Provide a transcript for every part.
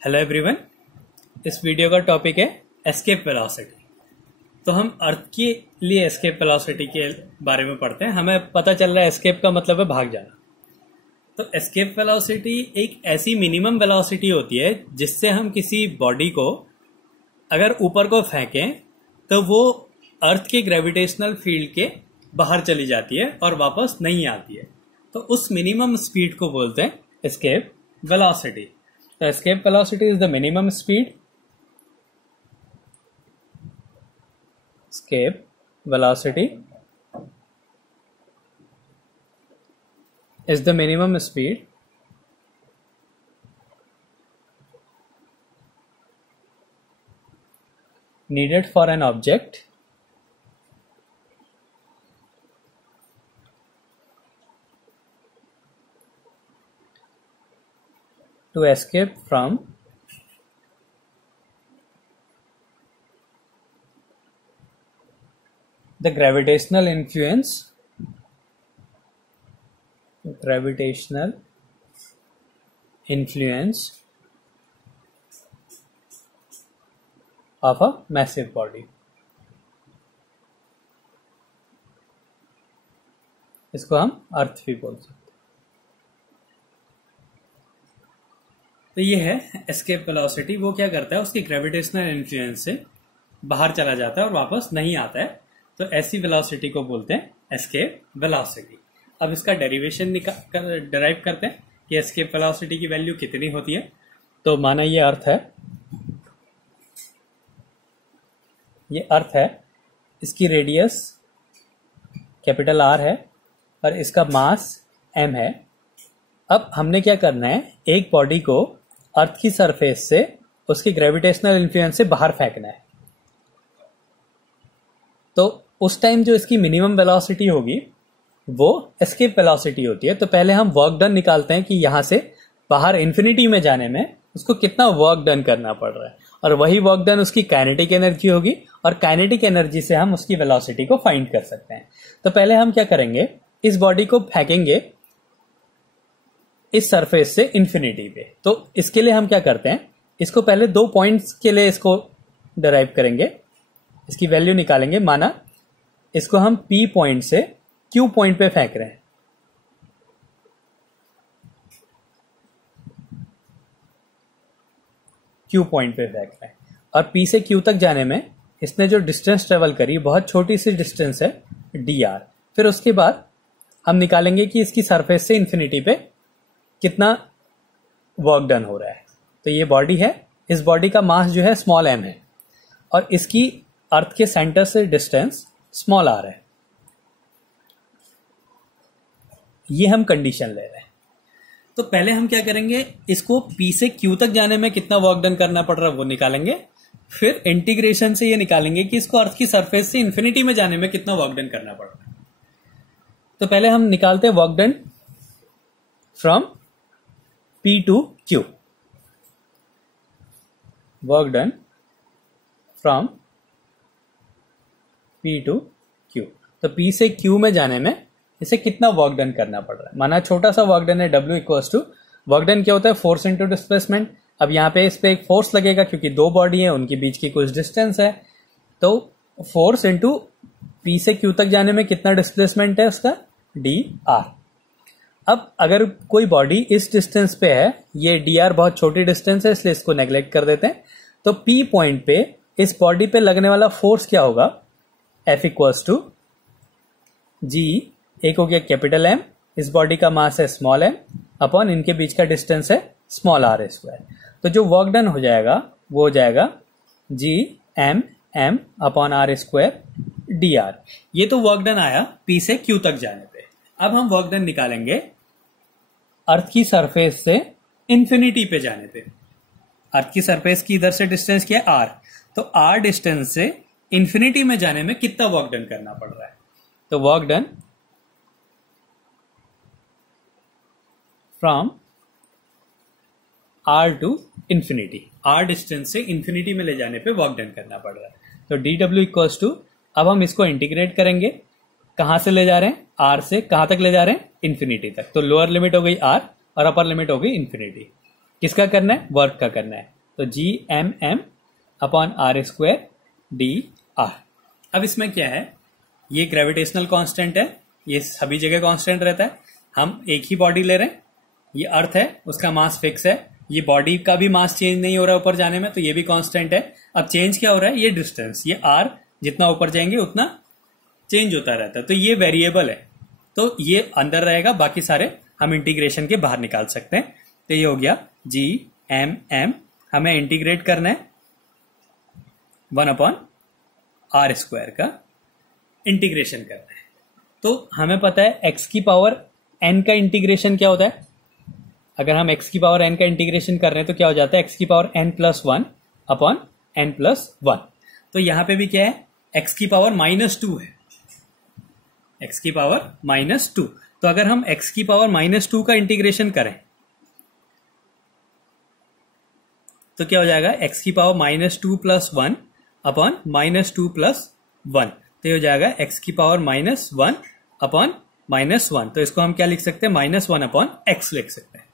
Hello everyone. इस video का topic है एस्केप वेलोसिटी। तो हम अर्थ के लिए एस्केप वेलोसिटी के बारे में पढ़ते हैं। हमें पता चल रहा है एस्केप का मतलब है भाग जाना। तो एस्केप वेलोसिटी एक ऐसी मिनिमम वेलोसिटी होती है जिससे हम किसी बॉडी को अगर ऊपर को फेंकें तो वो अर्थ के ग्रेविटेशनल फील्ड के बाहर चली जाती है और वापस नहीं आती है। तो उस मिनिमम स्पीड को बोलते हैं escape velocity. The escape velocity is the minimum speed. Escape velocity is the minimum speed needed for an object to escape from the gravitational influence of a massive body। इसको हम अर्थ भी बोल सकते हैं। तो ये है एस्केप वेलोसिटी। वो क्या करता है, उसकी ग्रेविटेशनल इन्फ्लुएंस से बाहर चला जाता है और वापस नहीं आता है। तो ऐसी वेलोसिटी को बोलते हैं एस्केप वेलोसिटी। अब इसका डेरिवेशन डिराइव करते हैं कि एस्केप वेलोसिटी की वैल्यू कितनी होती है। तो माना ये अर्थ है, इसकी रेडियस कैपिटल आर है और इसका मास एम है। अब हमने क्या करना है, एक बॉडी को अर्थ की सरफेस से उसकी ग्रेविटेशनल इन्फ्लुएंस से बाहर फेंकना है। तो उस टाइम जो इसकी मिनिमम वेलोसिटी होगी वो एस्केप वेलोसिटी होती है। तो पहले हम वर्क डन निकालते हैं कि यहां से बाहर इन्फिनिटी में जाने में उसको कितना वर्क डन करना पड़ रहा है, और वही वर्क डन उसकी काइनेटिक एनर्जी होगी, और काइनेटिक एनर्जी से हम उसकी वेलोसिटी को फाइंड कर सकते हैं। तो पहले हम क्या करेंगे, इस बॉडी को फेंकेंगे इस सरफेस से इन्फिनिटी पे। तो इसके लिए हम क्या करते हैं, इसको पहले 2 पॉइंट्स के लिए इसको डिराइव करेंगे, इसकी वैल्यू निकालेंगे। माना इसको हम P पॉइंट से Q पॉइंट पे फेंक रहे हैं। Q पॉइंट पे फेंक रहे हैं और P से Q तक जाने में इसने जो डिस्टेंस ट्रेवल करी बहुत छोटी सी डिस्टेंस है dr। फिर उसके बाद हम निकालेंगे कि इसकी सरफेस से इन्फिनिटी पे कितना वर्क डन हो रहा है। तो ये बॉडी है, इस बॉडी का मास जो है स्मॉल m है और इसकी अर्थ के सेंटर से डिस्टेंस स्मॉल r है। ये हम कंडीशन ले रहे हैं। तो पहले हम क्या करेंगे, इसको P से Q तक जाने में कितना वर्क डन करना पड़ रहा है वो निकालेंगे। फिर इंटीग्रेशन से ये निकालेंगे कि इसको अर्थ की सरफेस से इन्फिनिटी में जाने में कितना वर्क डन करना पड़ रहा है। तो पहले हम निकालते हैं work done from P to Q। Work done from P to Q। तो P से Q में जाने में इसे कितना वर्क डन करना पड़ रहा है। माना छोटा सा वर्क डन है, W equals to work done क्या होता है, फोर्स इंटू डिस्प्लेसमेंट। अब यहाँ पे इस पे एक फोर्स लगेगा क्योंकि 2 बॉडी है, उनके बीच की कुछ डिस्टेंस है। तो फोर्स इंटू P से Q तक जाने में कितना डिस्प्लेसमेंट है उसका, dr। अब अगर कोई बॉडी इस डिस्टेंस पे है, ये dr बहुत छोटी डिस्टेंस है इसलिए इसको नेग्लेक्ट कर देते हैं। तो P पॉइंट पे इस बॉडी पे लगने वाला फोर्स क्या होगा, F इक्वल्स टू G, एक हो गया कैपिटल M, इस बॉडी का मास है स्मॉल m अपॉन इनके बीच का डिस्टेंस है स्मॉल r स्क्वायर। तो जो वर्क डन हो जाएगा वो हो जाएगा G m upon r square dr। ये तो वर्क डन आया P से Q तक जाने पे। अब हम वर्क डन निकालेंगे अर्थ की सरफेस से इन्फिनिटी पे जाने पे। अर्थ की सरफेस की इधर से डिस्टेंस क्या है, r। तो r डिस्टेंस से इन्फिनिटी में जाने में कितना वर्क डन करना पड़ रहा है। तो work done from r to infinity, r distance से इन्फिनिटी में ले जाने पे वर्क डन करना पड़ रहा है। तो dw इक्वल्स टू, अब हम इसको इंटीग्रेट करेंगे, कहां से ले जा रहे हैं, r से कहां तक ले जा रहे हैं, इन्फिनिटी तक। तो लोअर लिमिट हो गई r और अपर लिमिट हो गई इन्फिनिटी। किसका करना है? वर्क का करना है। तो G M M upon R square D R. अब इसमें क्या है, ये ग्रेविटेशनल कांस्टेंट है, ये सभी जगह कांस्टेंट रहता है। हम एक ही बॉडी ले रहे हैं, ये अर्थ है, उसका मास फिक्स है, ये बॉडी का भी मास चेंज नहीं हो रहा है ऊपर जाने में, तो ये भी कांस्टेंट है। अब चेंज क्या हो रहा है? ये डिस्टेंस, ये आर जितना ऊपर जाएंगे उतना चेंज होता रहता है, तो ये वेरिएबल है, तो ये अंदर रहेगा, बाकी सारे हम इंटीग्रेशन के बाहर निकाल सकते हैं। तो ये हो गया जी एम एम, हमें इंटीग्रेट करना है 1/r स्क्वायर का इंटीग्रेशन करना है। तो हमें पता है x की पावर n का इंटीग्रेशन क्या होता है। अगर हम x की पावर n का इंटीग्रेशन कर रहे हैं तो क्या हो जाता है? x की पावर n+1/n+1। तो यहां पे भी क्या है? x की पावर -2 है, x की पावर -2। तो अगर हम x की पावर -2 का इंटीग्रेशन करें तो क्या हो जाएगा? x की पावर -2 + 1 अपॉन -2 + 1, तो ये हो जाएगा x की पावर -1 अपॉन -1। तो इसको हम क्या लिख सकते हैं? -1/x लिख सकते हैं।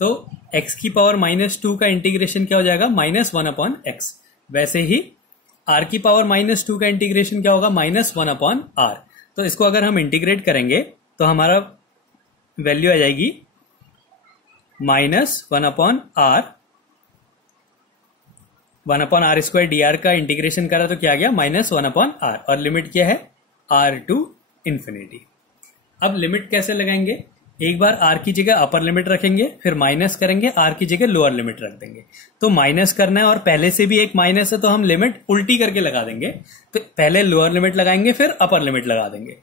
तो x की पावर -2 का इंटीग्रेशन क्या हो जाएगा? -1/x। वैसे ही r की पावर -2 का इंटीग्रेशन क्या होगा? -1/r। तो इसको अगर हम इंटीग्रेट करेंगे तो हमारा वैल्यू आ जाएगी -1/r, 1/r स्क्वायर डी का इंटीग्रेशन करा तो क्या आ गया? -1/r। और लिमिट क्या है? r to infinity. अब लिमिट कैसे लगाएंगे? एक बार r की जगह अपर लिमिट रखेंगे, फिर माइनस करेंगे, r की जगह लोअर लिमिट रख देंगे। तो माइनस करना है और पहले से भी एक माइनस है, तो हम लिमिट उल्टी करके लगा देंगे। तो पहले लोअर लिमिट लगाएंगे, फिर अपर लिमिट लगा देंगे।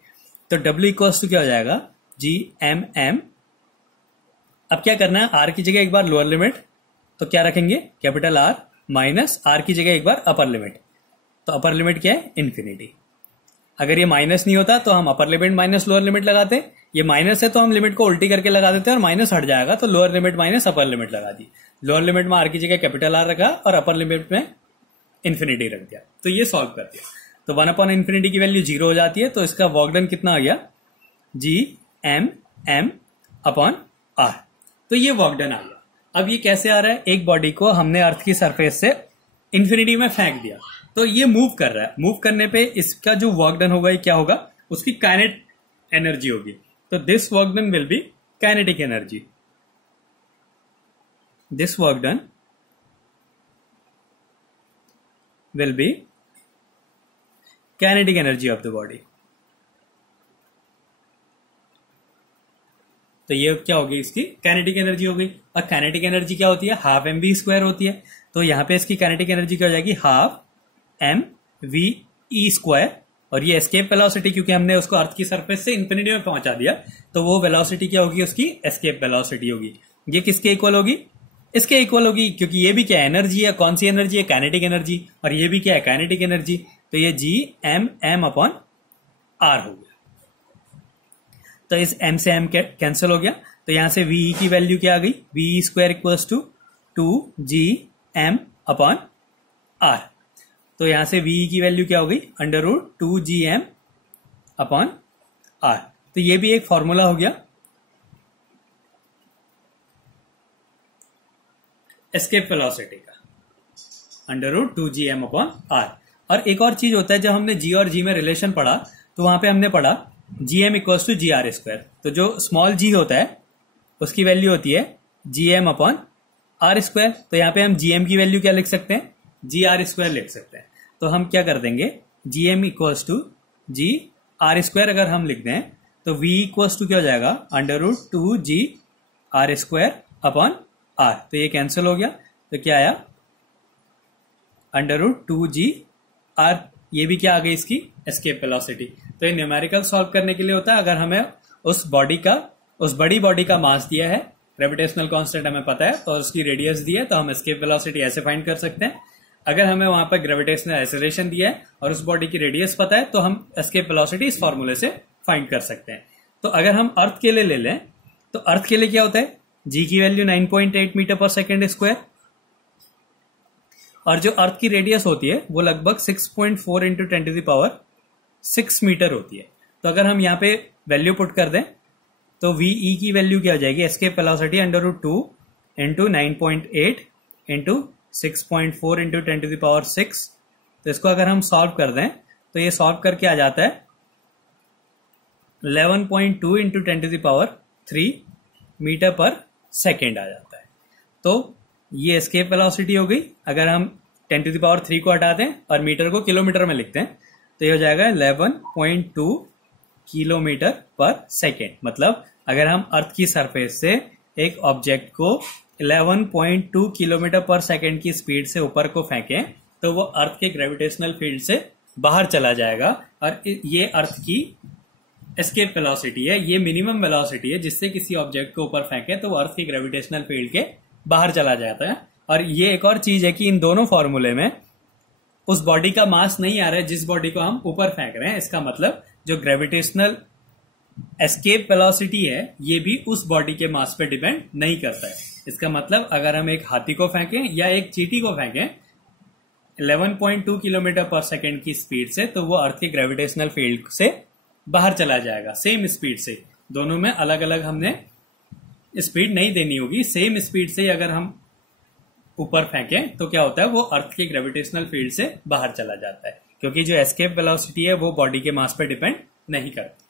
तो w = क्या हो जाएगा? G M M. अब क्या करना है? r की जगह एक बार लोअर लिमिट, तो क्या रखेंगे? कैपिटल R, माइनस r की जगह एक बार अपर लिमिट। तो अपर लिमिट क्या है? इन्फिनिटी। अगर ये माइनस नहीं होता तो हम upper limit minus lower limit लगाते, ये माइनस है तो हम लिमिट को उल्टी करके लगा देते हैं और माइनस हट जाएगा, तो lower limit minus upper limit लगा दी। लोअर लिमिट में r की जगह कैपिटल R रखा और अपर लिमिट में इन्फिनिटी रख दिया, तो ये सॉल्व कर दिया। तो 1/∞ की वैल्यू 0 हो जाती है, तो इसका वर्क डन कितना आ गया? G M M upon R. तो ये वर्क डन आ गया। अब ये कैसे आ रहा है? एक बॉडी को हमने अर्थ की सरफेस से इन्फिनिटी में फेंक दिया, तो ये मूव कर रहा है। मूव करने पे इसका जो वर्क डन होगा, ये क्या होगा? उसकी काइनेटिक एनर्जी होगी। तो this work done will be kinetic energy. This work done will be kinetic energy of the body. तो ये क्या होगी? इसकी काइनेटिक एनर्जी हो गई। और काइनेटिक एनर्जी क्या होती है? हाफ mv² होती है। तो यहां पे इसकी काइनेटिक एनर्जी क्या हो जाएगी? Half mve²। और ये एस्केप वेलोसिटी, क्योंकि हमने उसको अर्थ की सरफेस से इंफिनिटी में पहुंचा दिया, तो वो वेलोसिटी क्या होगी? उसकी एस्केप वेलोसिटी होगी। ये किसके इक्वल होगी? इसके इक्वल होगी, क्योंकि ये भी क्या एनर्जी है? कौन सी एनर्जी है? Kinetic energy. और ये भी क्या है? Kinetic energy. तो ये G M M upon R हो गया। तो इस m से m कैंसिल हो गया, तो यहां से ve की वैल्यू क्या आ गई? ve² = 2gm upon r। तो यहां से ve की वैल्यू क्या हो गई? √2gm upon r। तो ये भी एक फॉर्मूला हो गया एस्केप वेलोसिटी का, √2gm अपॉन r। और एक और चीज होता है, जब हमने g और g में रिलेशन पढ़ा तो वहां पे हमने पढ़ा gm = gr²। तो जो स्मॉल g होता है उसकी वैल्यू होती है gm अपॉन r²। तो यहाँ पे हम gm की वैल्यू क्या लिख सकते हैं? gr² लिख सकते हैं। तो हम क्या कर देंगे? gm = gr² अगर हम लिख दें तो v = क्या हो जाएगा? √2gr² upon r। तो ये कैंसिल हो गया, तो क्या आया? √2gr। ये भी क्या आ गई? इसकी एस्केप वेलोसिटी। तो ये न्यूमेरिकल सॉल्व करने के लिए होता है। अगर हमें उस बड़ी बॉडी का मास दिया है, ग्रेविटेशनल कांस्टेंट हमें पता है, तो उसकी रेडियस दी है, तो हम एस्केप वेलोसिटी ऐसे फाइंड कर सकते हैं। अगर हमें वहां पर ग्रेविटेशनल एक्सेलरेशन दिया है और उस बॉडी की रेडियस पता है, तो हम एस्केप वेलोसिटी इस फॉर्मूले से फाइंड कर सकते हैं। तो अगर हम अर्थ के लिए ले लें तो अर्थ के लिए क्या होता है? जी की वैल्यू 9.8 मीटर/सेकंड², और जो अर्थ की रेडियस होती है वो लगभग 6.4 × 10⁶ मीटर होती है। तो अगर हम यहाँ पे वैल्यू पुट कर दें तो वीई की वैल्यू क्या हो जाएगी? Escape velocity √2 into 9.8 into 6.4 into 10⁶। तो इसको अगर हम सॉल्व कर दें तो ये सॉल्व करके आ जाता है 11.2 इंटू 10⁻³ मीटर पर सेकेंड आ जाता है। तो ये एस्केप वेलोसिटी हो गई। अगर हम 10⁻³ को हटा दें और मीटर को किलोमीटर में लिखते हैं तो ये हो जाएगा 11.2 किलोमीटर पर सेकेंड। मतलब अगर हम अर्थ की सरफेस से एक ऑब्जेक्ट को 11.2 किलोमीटर पर सेकेंड की स्पीड से ऊपर को फेंकें तो वो अर्थ के ग्रेविटेशनल फील्ड से बाहर चला जाएगा। और ये अर्थ की एस्केप वेलोसिटी है, ये मिनिमम वेलोसिटी है जिससे किसी ऑब्जेक्ट को ऊपर फेंके तो वो अर्थ की ग्रेविटेशनल फील्ड के बाहर चला जाता है। और ये एक और चीज है कि इन दोनों फॉर्मूले में उस बॉडी का मास नहीं आ रहा है जिस बॉडी को हम ऊपर फेंक रहे हैं। इसका मतलब जो ग्रेविटेशनल एस्केप वेलोसिटी है ये भी उस बॉडी के मास पे डिपेंड नहीं करता है। इसका मतलब अगर हम एक हाथी को फेंकें या एक चींटी को फेंकें 11.2 किलोमीटर पर सेकेंड की स्पीड से तो वो अर्थ के ग्रेविटेशनल फील्ड से बाहर चला जाएगा सेम स्पीड से। दोनों में अलग अलग हमने स्पीड नहीं देनी होगी। सेम स्पीड से अगर हम ऊपर फेंकें तो क्या होता है, वो अर्थ के ग्रेविटेशनल फील्ड से बाहर चला जाता है, क्योंकि जो एस्केप वेलोसिटी है वो बॉडी के मास पर डिपेंड नहीं करती।